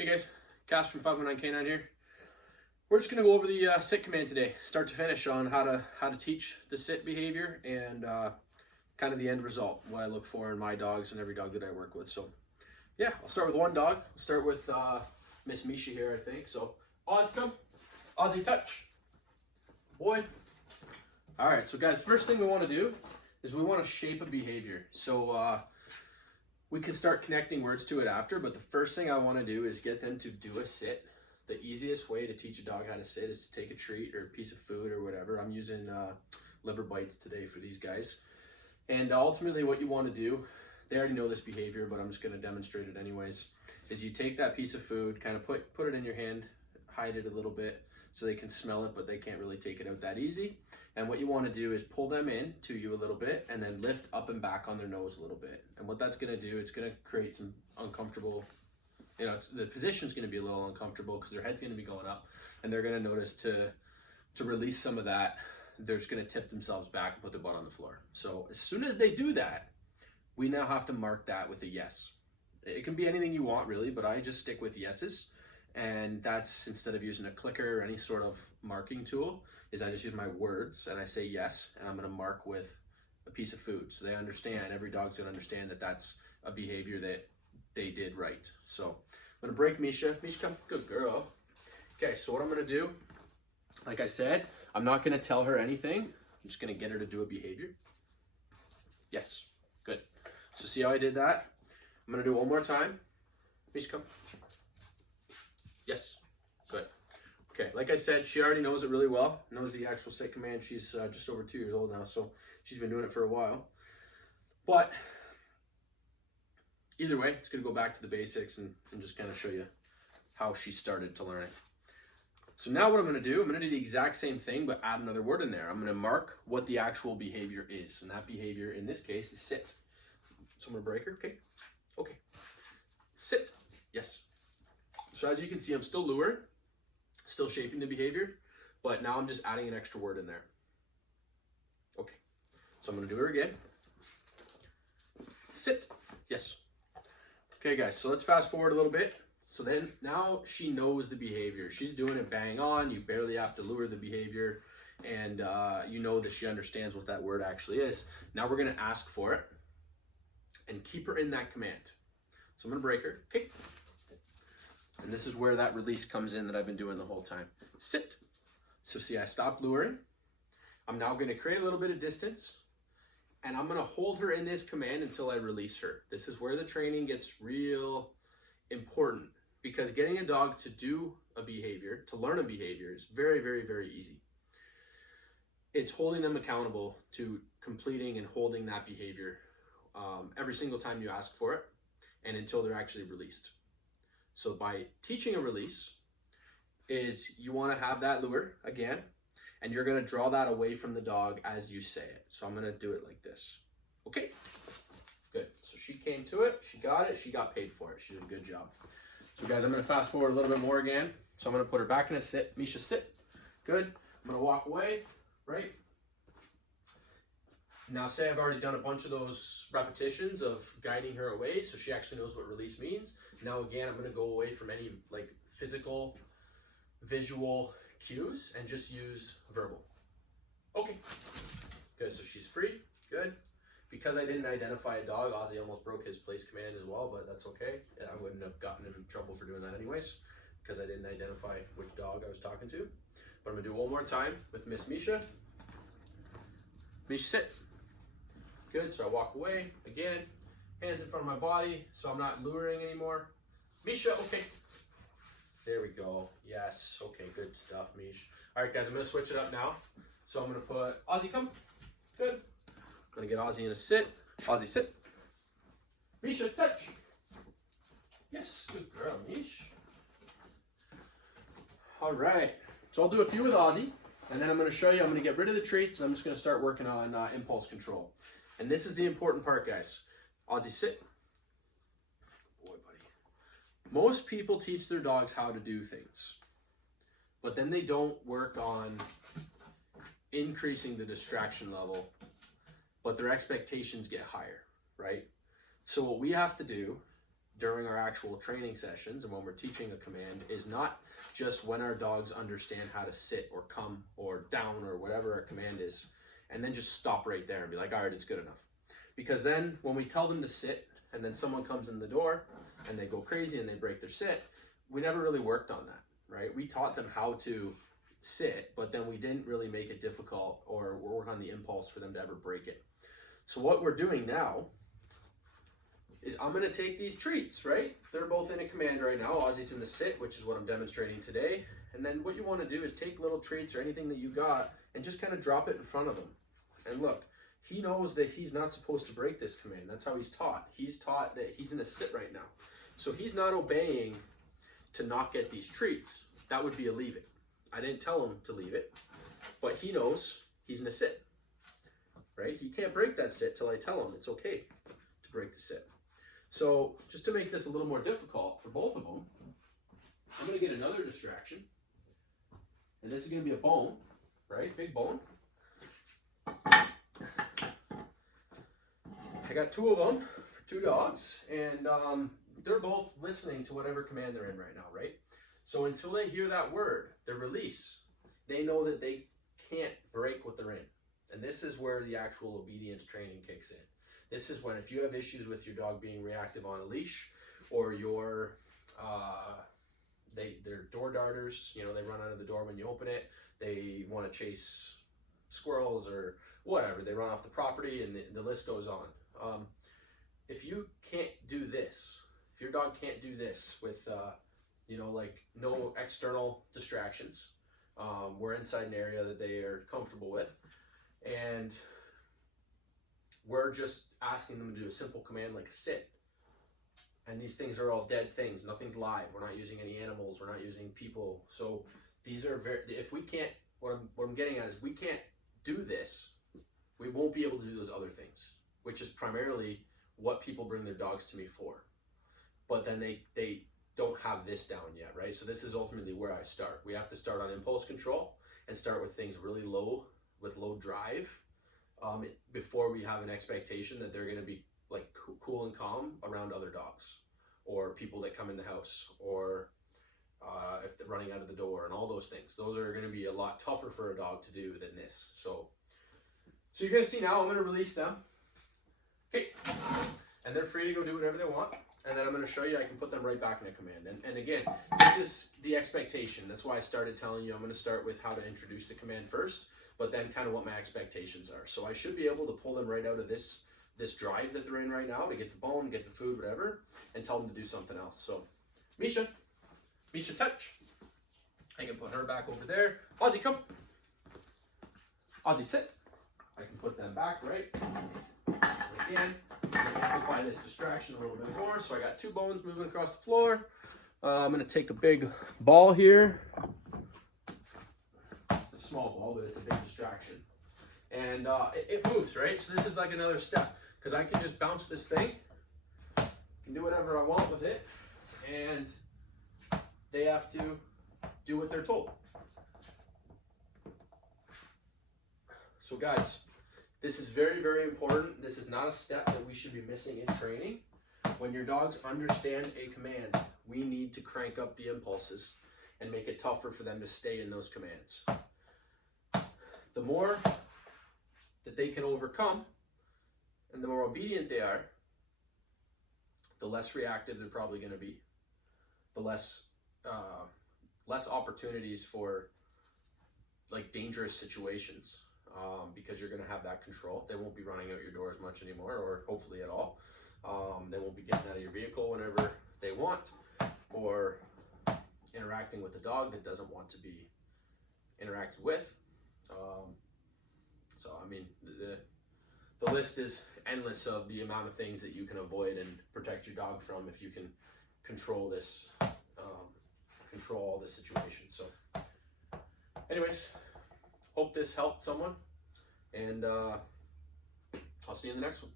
Hey guys, Cass from 519 Canine here. We're just gonna go over the sit command today, start to finish, on how to teach the sit behavior and kind of the end result, what I look for in my dogs and every dog that I work with. So yeah, I'll start with one dog. I'll start with Miss Misha here, I think. So Oz, come. Ozzy, touch. Boy. All right, so guys, first thing we want to do is we want to shape a behavior. So we can start connecting words to it after, but the first thing I want to do is get them to do a sit. The easiest way to teach a dog how to sit is to take a treat or a piece of food or whatever. I'm using liver bites today for these guys. And ultimately what you want to do, they already know this behavior, but I'm just going to demonstrate it anyways, is you take that piece of food, kind of put it in your hand, hide it a little bit so they can smell it, but they can't really take it out that easy. And what you want to do is pull them in to you a little bit and then lift up and back on their nose a little bit. And what that's going to do, it's going to create some uncomfortable, the position's going to be a little uncomfortable because their head's going to be going up, and they're going to notice to release some of that, they're just going to tip themselves back and put their butt on the floor. So as soon as they do that, we now have to mark that with a yes. It can be anything you want really, but I just stick with yeses. And that's, instead of using a clicker or any sort of marking tool, is I just use my words and I say yes, and I'm going to mark with a piece of food. So they understand, every dog's going to understand that that's a behavior that they did right. So I'm going to break Misha. Misha, come. Good girl. Okay, so what I'm going to do, like I said, I'm not going to tell her anything. I'm just going to get her to do a behavior. Yes. Good. So see how I did that? I'm going to do it one more time. Misha, come. Yes. Good. Okay, like I said, she already knows it really well, knows the actual sit command. She's just over 2 years old now, so she's been doing it for a while. But either way, it's going to go back to the basics and just kind of show you how she started to learn it. So now what I'm going to do, I'm going to do the exact same thing, but add another word in there. I'm going to mark what the actual behavior is, and that behavior in this case is sit. So I'm going to break her. Okay. Okay. Sit. Yes. So as you can see, I'm still luring, still shaping the behavior, but now I'm just adding an extra word in there. Okay. So I'm going to do her again. Sit. Yes. Okay, guys, so let's fast forward a little bit. So then now she knows the behavior. She's doing it bang on. You barely have to lure the behavior, and you know that she understands what that word actually is. Now we're going to ask for it and keep her in that command. So I'm going to break her. Okay. And this is where that release comes in that I've been doing the whole time. Sit. So see, I stopped luring. I'm now going to create a little bit of distance, and I'm going to hold her in this command until I release her. This is where the training gets real important, because getting a dog to do a behavior, to learn a behavior, is very, very, very easy. It's holding them accountable to completing and holding that behavior every single time you ask for it and until they're actually released. So by teaching a release, is you want to have that lure again, and you're going to draw that away from the dog as you say it. So I'm going to do it like this. Okay, good. So she came to it, she got it, she got paid for it. She did a good job. So guys, I'm going to fast forward a little bit more again. So I'm going to put her back in a sit. Misha, sit. Good. I'm going to walk away, right? Now say I've already done a bunch of those repetitions of guiding her away, so she actually knows what release means. Now again, I'm going to go away from any like physical, visual cues and just use verbal. Okay. Good, so she's free. Good. Because I didn't identify a dog, Ozzy almost broke his place command as well, but that's okay. I wouldn't have gotten him in trouble for doing that anyways, because I didn't identify which dog I was talking to. But I'm going to do it one more time with Miss Misha. Misha, sit. Good, so I walk away, again, hands in front of my body, so I'm not luring anymore. Misha, okay. There we go, yes, okay, good stuff, Mish. All right, guys, I'm gonna switch it up now. So I'm gonna put, Ozzy, come, good. I'm gonna get Ozzy in a sit. Ozzy, sit. Misha, touch. Yes, good girl, Mish. All right, so I'll do a few with Ozzy, and then I'm gonna show you, I'm gonna get rid of the treats, and I'm just gonna start working on impulse control. And this is the important part, guys. Ozzy, sit. Boy, buddy. Most people teach their dogs how to do things, but then they don't work on increasing the distraction level, but their expectations get higher, right? So what we have to do during our actual training sessions and when we're teaching a command is not just when our dogs understand how to sit or come or down or whatever a command is, and then just stop right there and be like, all right, it's good enough. Because then when we tell them to sit and then someone comes in the door and they go crazy and they break their sit, we never really worked on that, right? We taught them how to sit, but then we didn't really make it difficult or work on the impulse for them to ever break it. So what we're doing now is I'm going to take these treats, right? They're both in a command right now. Ozzy's in the sit, which is what I'm demonstrating today. And then what you want to do is take little treats or anything that you got and just kind of drop it in front of him. And look, he knows that he's not supposed to break this command. That's how he's taught. He's taught that he's in a sit right now. So he's not obeying to not get these treats. That would be a leave it. I didn't tell him to leave it, but he knows he's in a sit, right? He can't break that sit till I tell him it's okay to break the sit. So just to make this a little more difficult for both of them, I'm going to get another distraction. And this is going to be a bone, right? Big bone. I got two of them, two dogs, and they're both listening to whatever command they're in right now, right? So until they hear that word, the release, they know that they can't break what they're in. And this is where the actual obedience training kicks in. This is when, if you have issues with your dog being reactive on a leash, or they're door darters, you know, they run out of the door when you open it, they want to chase squirrels or whatever, they run off the property, and the list goes on. If you can't do this, if your dog can't do this with, you know, like no external distractions, we're inside an area that they are comfortable with, and we're just asking them to do a simple command like a sit. And these things are all dead things. Nothing's live. We're not using any animals. We're not using people. So these are if we can't, what I'm getting at is we can't do this, we won't be able to do those other things, which is primarily what people bring their dogs to me for. But then they don't have this down yet, right? So this is ultimately where I start. We have to start on impulse control and start with things really low, with low drive, before we have an expectation that they're going to be like cool and calm around other dogs or people that come in the house, or if they're running out of the door and all those things. Those are going to be a lot tougher for a dog to do than this. So you're going to see now I'm going to release them. Okay. And they're free to go do whatever they want. And then I'm going to show you I can put them right back in a command. And again, this is the expectation. That's why I started telling you I'm going to start with how to introduce the command first, but then kind of what my expectations are. So I should be able to pull them right out of this drive that they're in right now to get the bone, get the food, whatever, and tell them to do something else. So Misha touch. I can put her back over there. Ozzy, come. Ozzy, sit. I can put them back, right? Again, amplify this distraction a little bit more. So I got two bones moving across the floor. I'm going to take a big ball here. It's a small ball, but it's a big distraction. And it moves, right? So this is like another step, because I can just bounce this thing, can do whatever I want with it, and they have to do what they're told. So guys, this is very, very important. This is not a step that we should be missing in training. When your dogs understand a command, we need to crank up the impulses and make it tougher for them to stay in those commands. The more that they can overcome, and the more obedient they are, the less reactive they're probably going to be. The less opportunities for like dangerous situations, because you're going to have that control. They won't be running out your door as much anymore, or hopefully at all. They won't be getting out of your vehicle whenever they want, or interacting with a dog that doesn't want to be interacted with. So I mean, the list is endless of the amount of things that you can avoid and protect your dog from if you can control this, control all this situation. So anyways, hope this helped someone, and I'll see you in the next one.